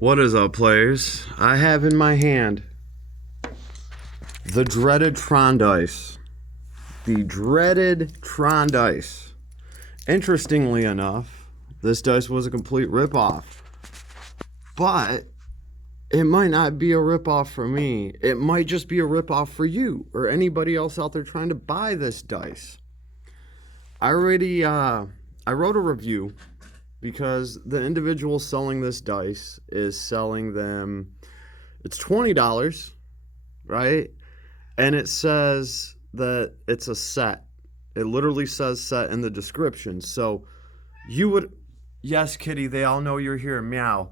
What is up, players? I have in my hand the dreaded Tron dice. The dreaded Tron dice. Interestingly enough, this dice was a complete ripoff. But it might not be a ripoff for me. It might just be a ripoff for you or anybody else out there trying to buy this dice. I wrote a review because the individual selling this dice is selling them, it's $20, right? And it says that it's a set. It literally says set in the description. So you would, yes, kitty, they all know you're here, meow.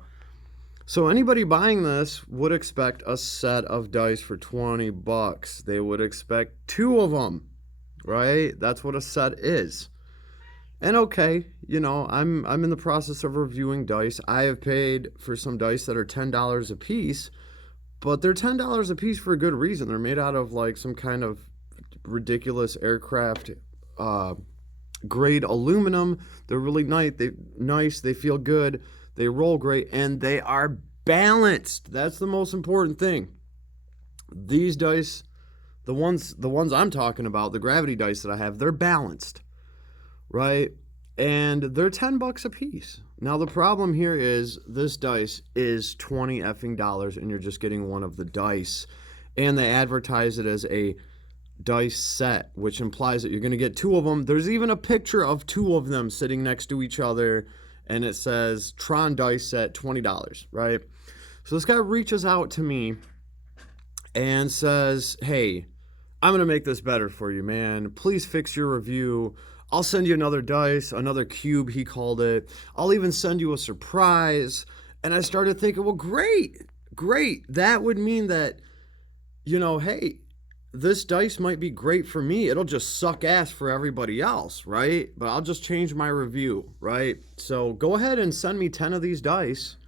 So anybody buying this would expect a set of dice for $20. They would expect two of them, right? That's what a set is. And okay, you know, I'm in the process of reviewing dice. I have paid for some dice that are $10 a piece, but they're $10 a piece for a good reason. They're made out of like some kind of ridiculous aircraft grade aluminum. They're really nice. They feel good. They roll great, and they are balanced. That's the most important thing. These dice, the ones I'm talking about, the gravity dice that I have, they're balanced. Right? And they're $10 a piece. Now the problem here is this dice is $20 effing dollars and you're just getting one of the dice. And they advertise it as a dice set, which implies that you're going to get two of them. There's even a picture of two of them sitting next to each other and it says Tron dice set $20, right? So this guy reaches out to me and says, "Hey, I'm going to make this better for you, man. Please fix your review. I'll send you another dice, another cube," he called it. "I'll even send you a surprise." And I started thinking, well, great. That would mean that, you know, hey, this dice might be great for me. It'll just suck ass for everybody else, right? But I'll just change my review, right? So go ahead and send me 10 of these dice.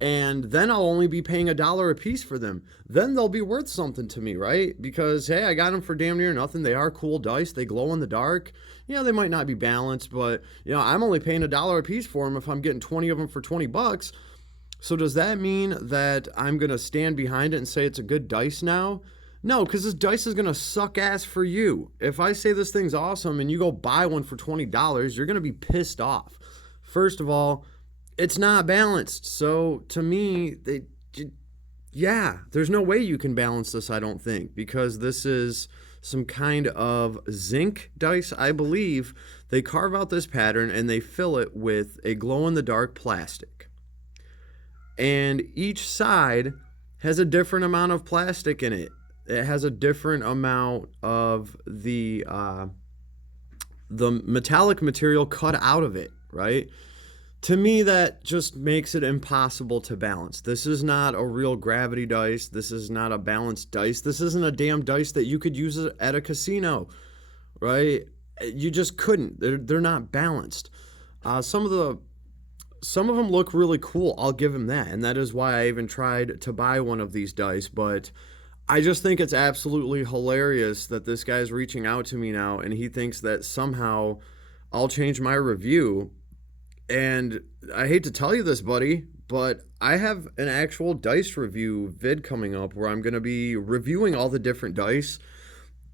And then I'll only be paying $1 a piece for them. Then they'll be worth something to me, right? Because, hey, I got them for damn near nothing. They are cool dice. They glow in the dark. You know, they might not be balanced, but, you know, I'm only paying $1 a piece for them if I'm getting 20 of them for $20. So does that mean that I'm going to stand behind it and say it's a good dice now? No, because this dice is going to suck ass for you. If I say this thing's awesome and you go buy one for $20, you're going to be pissed off. First of all, it's not balanced. So to me, there's no way you can balance this, I don't think, because this is some kind of zinc dice, I believe. They carve out this pattern and they fill it with a glow-in-the-dark plastic. And each side has a different amount of plastic in it. It has a different amount of the metallic material cut out of it, right? To me, that just makes it impossible to balance. This is not a real gravity dice. This is not a balanced dice. This isn't a damn dice that you could use at a casino, right? You just couldn't. They're not balanced. Some of them look really cool. I'll give them that, and that is why I even tried to buy one of these dice. But I just think it's absolutely hilarious that this guy's reaching out to me now, and he thinks that somehow I'll change my review. And I hate to tell you this, buddy, but I have an actual dice review vid coming up where I'm going to be reviewing all the different dice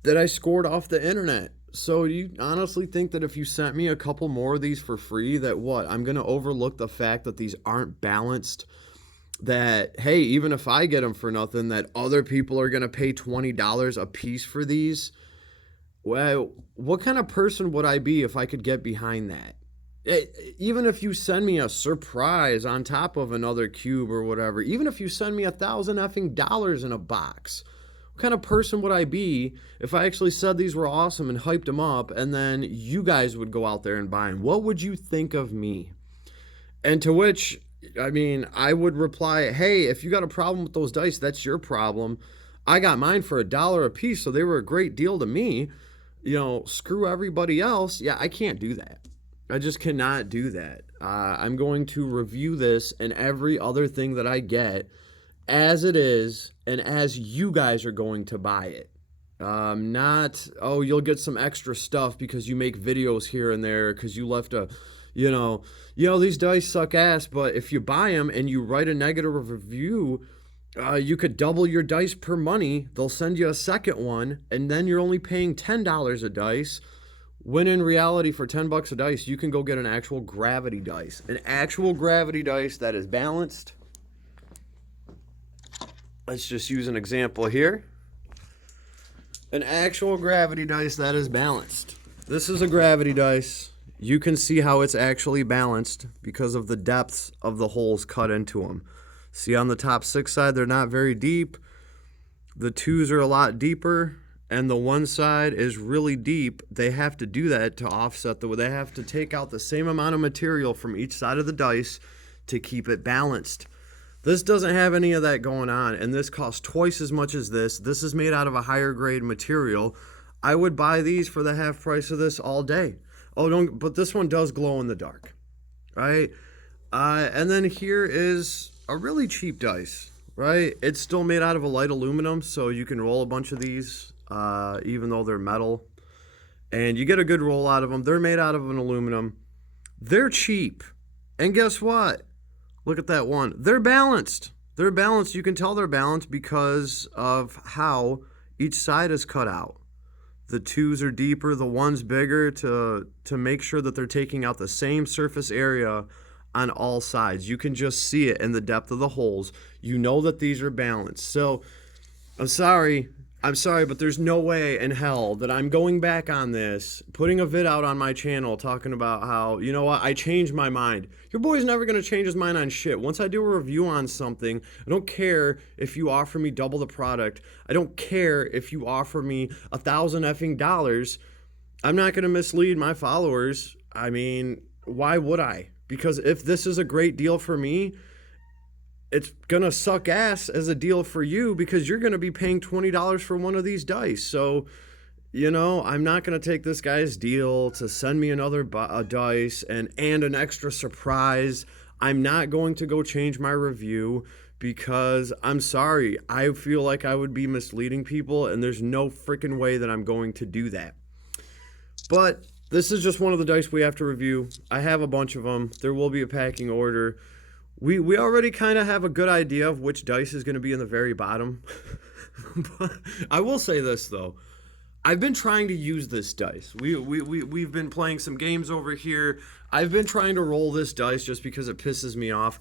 that I scored off the internet. So do you honestly think that if you sent me a couple more of these for free, that what? I'm going to overlook the fact that these aren't balanced? That, hey, even if I get them for nothing, that other people are going to pay $20 a piece for these? Well, what kind of person would I be if I could get behind that? Even if you send me a surprise on top of another cube or whatever, even if you send me $1,000 effing dollars in a box, what kind of person would I be if I actually said these were awesome and hyped them up, and then you guys would go out there and buy them? What would you think of me? And to which, I mean, I would reply, hey, if you got a problem with those dice, that's your problem. I got mine for $1 a piece, so they were a great deal to me. You know, screw everybody else. Yeah, I can't do that. I just cannot do that. I'm going to review this and every other thing that I get as it is and as you guys are going to buy it. Not, oh, you'll get some extra stuff because you make videos here and there, because you left a These dice suck ass, but if you buy them and you write a negative review, you could double your dice per money. They'll send you a second one, and then you're only paying $10 a dice. When in reality, for $10 a dice, you can go get an actual gravity dice. An actual gravity dice that is balanced. Let's just use an example here. An actual gravity dice that is balanced. This is a gravity dice. You can see how it's actually balanced because of the depths of the holes cut into them. See, on the top 6 side, they're not very deep. The 2s are a lot deeper, and the 1 side is really deep. They have to do that to offset they have to take out the same amount of material from each side of the dice to keep it balanced. This doesn't have any of that going on, and this costs twice as much as this. This is made out of a higher grade material. I would buy these for the half price of this all day. But this one does glow in the dark, right? And then here is a really cheap dice, right? It's still made out of a light aluminum, so you can roll a bunch of these, even though they're metal. And you get a good roll out of them. They're made out of an aluminum. They're cheap. And guess what? Look at that one. They're balanced. They're balanced. You can tell they're balanced because of how each side is cut out. The 2s are deeper, the 1's bigger to make sure that they're taking out the same surface area on all sides. You can just see it in the depth of the holes. You know that these are balanced. So I'm sorry, but there's no way in hell that I'm going back on this, putting a vid out on my channel talking about how, you know what, I changed my mind. Your boy's never going to change his mind on shit. Once I do a review on something, I don't care if you offer me double the product. I don't care if you offer me $1,000 effing dollars. I'm not going to mislead my followers. I mean, why would I? Because if this is a great deal for me, it's going to suck ass as a deal for you because you're going to be paying $20 for one of these dice. So, I'm not going to take this guy's deal to send me another dice and an extra surprise. I'm not going to go change my review because I'm sorry. I feel like I would be misleading people, and there's no freaking way that I'm going to do that. But this is just one of the dice we have to review. I have a bunch of them. There will be a packing order. We already kind of have a good idea of which dice is going to be in the very bottom. But I will say this, though. I've been trying to use this dice. We've been playing some games over here. I've been trying to roll this dice just because it pisses me off.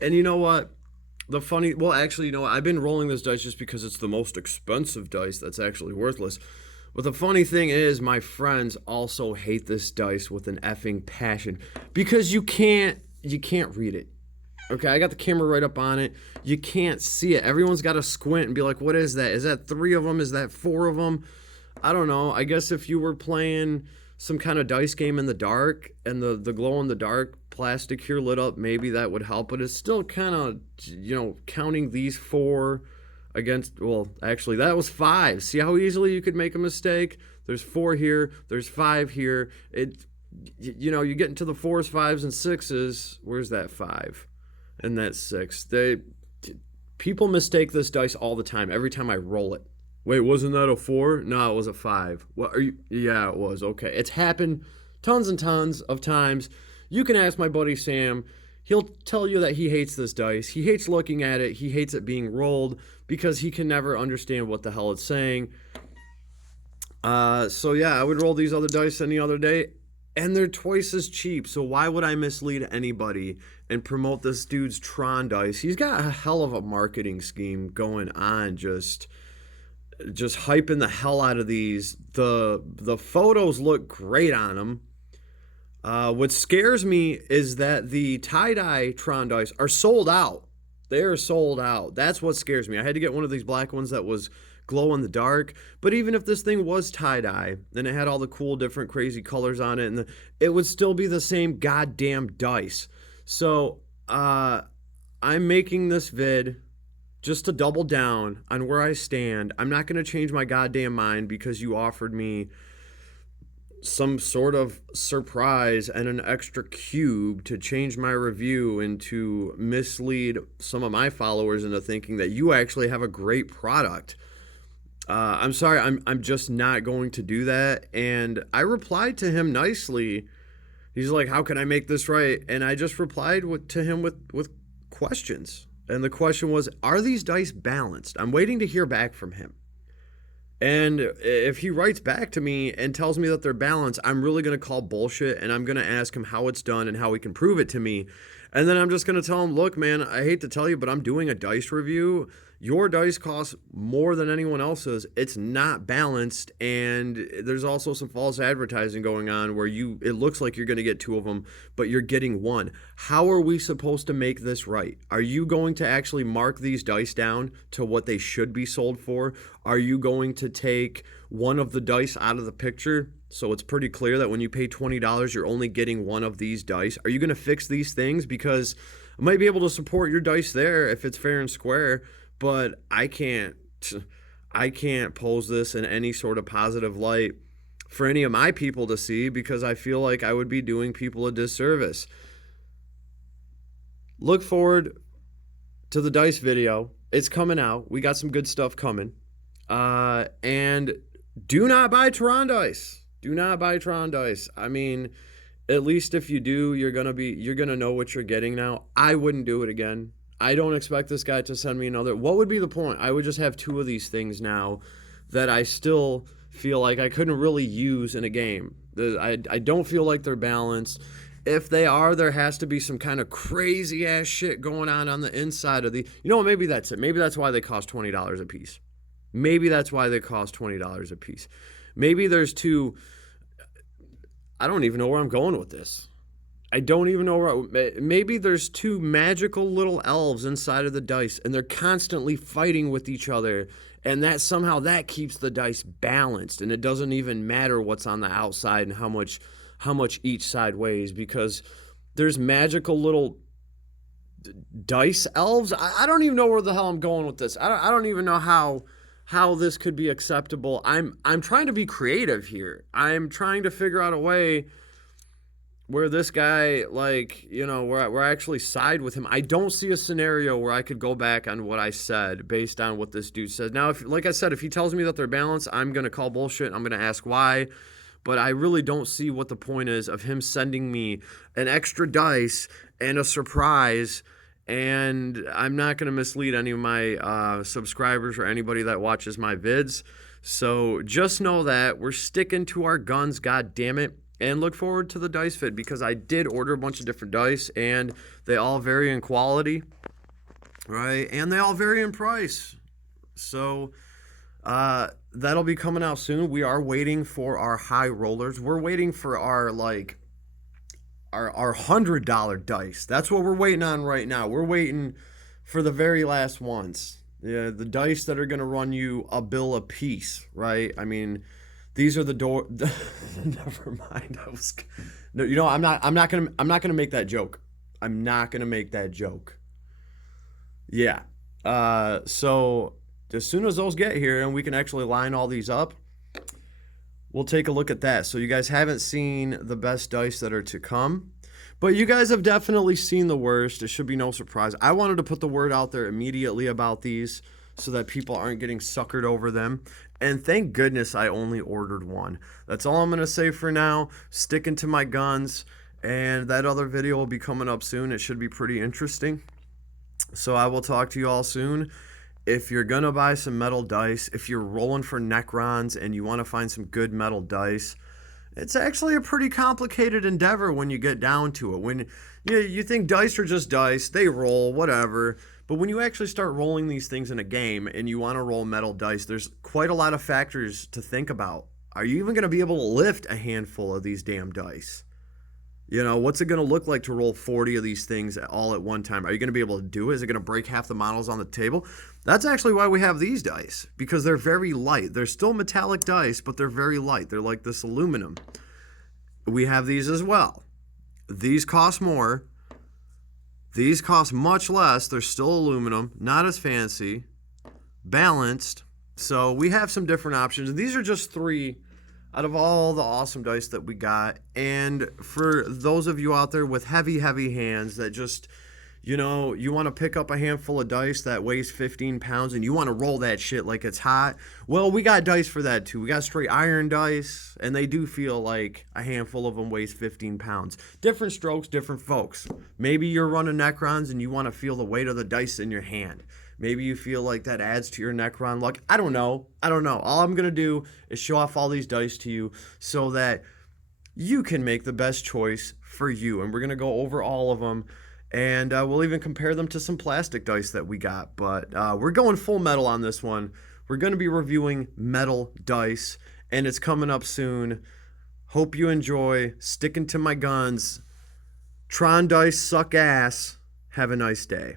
And you know what? I've been rolling this dice just because it's the most expensive dice that's actually worthless. But the funny thing is, my friends also hate this dice with an effing passion because you can't read it. Okay, I got the camera right up on it. You can't see it. Everyone's got to squint and be like, what is that? Is that 3 of them? Is that 4 of them? I don't know. I guess if you were playing some kind of dice game in the dark and the glow-in-the-dark plastic here lit up, maybe that would help. But it's still kind of, counting these 4 against, well, actually, that was 5. See how easily you could make a mistake? There's 4 here. There's 5 here. You get into the 4s, 5s, and 6s. Where's that 5? And that's 6. People mistake this dice all the time. Every time I roll it. Wait, wasn't that a 4? No, it was a 5. What are you? Yeah, it was. Okay, it's happened tons and tons of times. You can ask my buddy Sam. He'll tell you that he hates this dice. He hates looking at it. He hates it being rolled because he can never understand what the hell it's saying. So yeah, I would roll these other dice any other day. And they're twice as cheap, so why would I mislead anybody and promote this dude's Tron dice? He's got a hell of a marketing scheme going on, just hyping the hell out of these. The photos look great on them. What scares me is that the tie-dye Tron dice are sold out. They are sold out. That's what scares me. I had to get one of these black ones that was glow in the dark, but even if this thing was tie-dye and it had all the cool different crazy colors on it, and it would still be the same goddamn dice. So I'm making this vid just to double down on where I stand. I'm not going to change my goddamn mind because you offered me some sort of surprise and an extra cube to change my review and to mislead some of my followers into thinking that you actually have a great product. I'm sorry, I'm just not going to do that. And I replied to him nicely. He's like, how can I make this right? And I just replied to him with questions. And the question was, are these dice balanced? I'm waiting to hear back from him. And if he writes back to me and tells me that they're balanced, I'm really going to call bullshit, and I'm going to ask him how it's done and how he can prove it to me. And then I'm just going to tell him, look, man, I hate to tell you, but I'm doing a dice review. Your dice cost more than anyone else's. It's not balanced, and there's also some false advertising going on where it looks like you're going to get 2 of them, but you're getting 1. How are we supposed to make this right? Are you going to actually mark these dice down to what they should be sold for? Are you going to take one of the dice out of the picture so it's pretty clear that when you pay $20, you're only getting 1 of these dice? Are you going to fix these things? Because I might be able to support your dice there if it's fair and square, but I can't pose this in any sort of positive light for any of my people to see, because I feel like I would be doing people a disservice. Look forward to the dice video. It's coming out. We got some good stuff coming. And do not buy Tron dice. Do not buy Tron dice. I mean, at least if you do, you're gonna know what you're getting now. I wouldn't do it again. I don't expect this guy to send me another. What would be the point? I would just have 2 of these things now that I still feel like I couldn't really use in a game. I don't feel like they're balanced. If they are, there has to be some kind of crazy ass shit going on the inside of the. You know what? Maybe that's it. Maybe that's why they cost $20 a piece. Maybe that's why they cost $20 a piece. Maybe there's 2. I don't even know where I'm going with this. I don't even know where. Maybe there's 2 magical little elves inside of the dice, and they're constantly fighting with each other, and that somehow that keeps the dice balanced, and it doesn't even matter what's on the outside and how much each side weighs, because there's magical little dice elves. I don't even know where the hell I'm going with this. I don't even know how this could be acceptable. I'm trying to be creative here. I'm trying to figure out a way where this guy, like, you know, where I actually side with him. I don't see a scenario where I could go back on what I said based on what this dude says. Now, like I said, if he tells me that they're balanced, I'm going to call bullshit. I'm going to ask why. But I really don't see what the point is of him sending me an extra dice and a surprise. And I'm not going to mislead any of my subscribers or anybody that watches my vids. So just know that we're sticking to our guns, god damn it. And look forward to the dice fit, because I did order a bunch of different dice, and they all vary in quality, right? And they all vary in price. So that'll be coming out soon. We are waiting for our high rollers. We're waiting for our $100 dice. That's what we're waiting on right now. We're waiting for the very last ones. Yeah, the dice that are going to run you a bill a piece, right? I mean, these are the door. Never mind. No, you know, I'm not gonna make that joke. I'm not gonna make that joke. Yeah. So as soon as those get here and we can actually line all these up, we'll take a look at that. So you guys haven't seen the best dice that are to come, but you guys have definitely seen the worst. It should be no surprise. I wanted to put the word out there immediately about these so that people aren't getting suckered over them. And thank goodness I only ordered 1. That's all I'm going to say for now. Sticking to my guns. And that other video will be coming up soon. It should be pretty interesting. So I will talk to you all soon. If you're going to buy some metal dice, if you're rolling for Necrons and you want to find some good metal dice, it's actually a pretty complicated endeavor when you get down to it. When you think dice are just dice, they roll, whatever. But when you actually start rolling these things in a game and you want to roll metal dice, there's quite a lot of factors to think about. Are you even going to be able to lift a handful of these damn dice? You know, what's it going to look like to roll 40 of these things all at one time? Are you going to be able to do it? Is it going to break half the models on the table? That's actually why we have these dice, because they're very light. They're still metallic dice, but they're very light. They're like this aluminum. We have these as well. These cost more. These cost much less. They're still aluminum, not as fancy, balanced. So we have some different options. These are just 3 out of all the awesome dice that we got. And for those of you out there with heavy, heavy hands that just, You know, you want to pick up a handful of dice that weighs 15 pounds and you want to roll that shit like it's hot. Well, we got dice for that too. We got straight iron dice, and they do feel like a handful of them weighs 15 pounds. Different strokes, different folks. Maybe you're running Necrons and you want to feel the weight of the dice in your hand. Maybe you feel like that adds to your Necron luck. I don't know. All I'm going to do is show off all these dice to you so that you can make the best choice for you. And we're going to go over all of them. And we'll even compare them to some plastic dice that we got. But we're going full metal on this one. We're going to be reviewing metal dice, and it's coming up soon. Hope you enjoy. Sticking to my guns. Tron dice suck ass. Have a nice day.